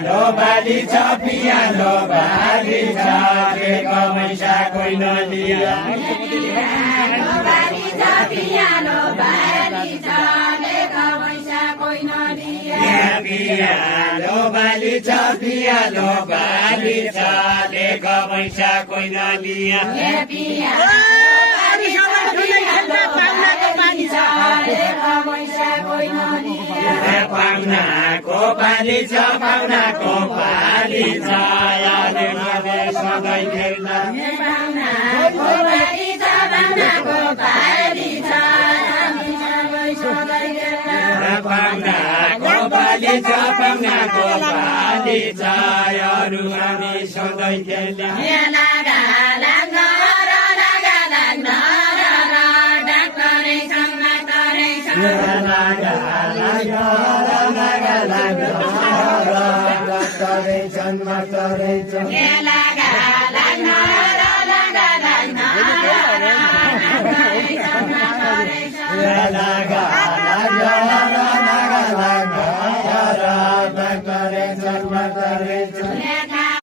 piano बाली छ piano बाली छ देखो मैसा कोही नलिया पियानो बाली छ पियानो बाली छ देखो मैसा कोही नलिया पियानो बाली छ पियानो बाली छ देखो मैसा कोही नलिया पियानो बाली छ पियानो बाली छ देखो मैसा कोही नलिया पाहुनाको बाली छ पाहुनाको बाली छ याले माले सधैँ खेल्दा पाहुनाको बाली छ पाहुनाको बाली छ हामी सबै सधैँ खेल्दा पाहुनाको बाली छ पाहुनाको बाली छ अरू हामी सधैँ खेल्दा लागा लाग्न र लागा लाग्न र डाक्टरै छन् मातरै छन् लागा लाग्न लागा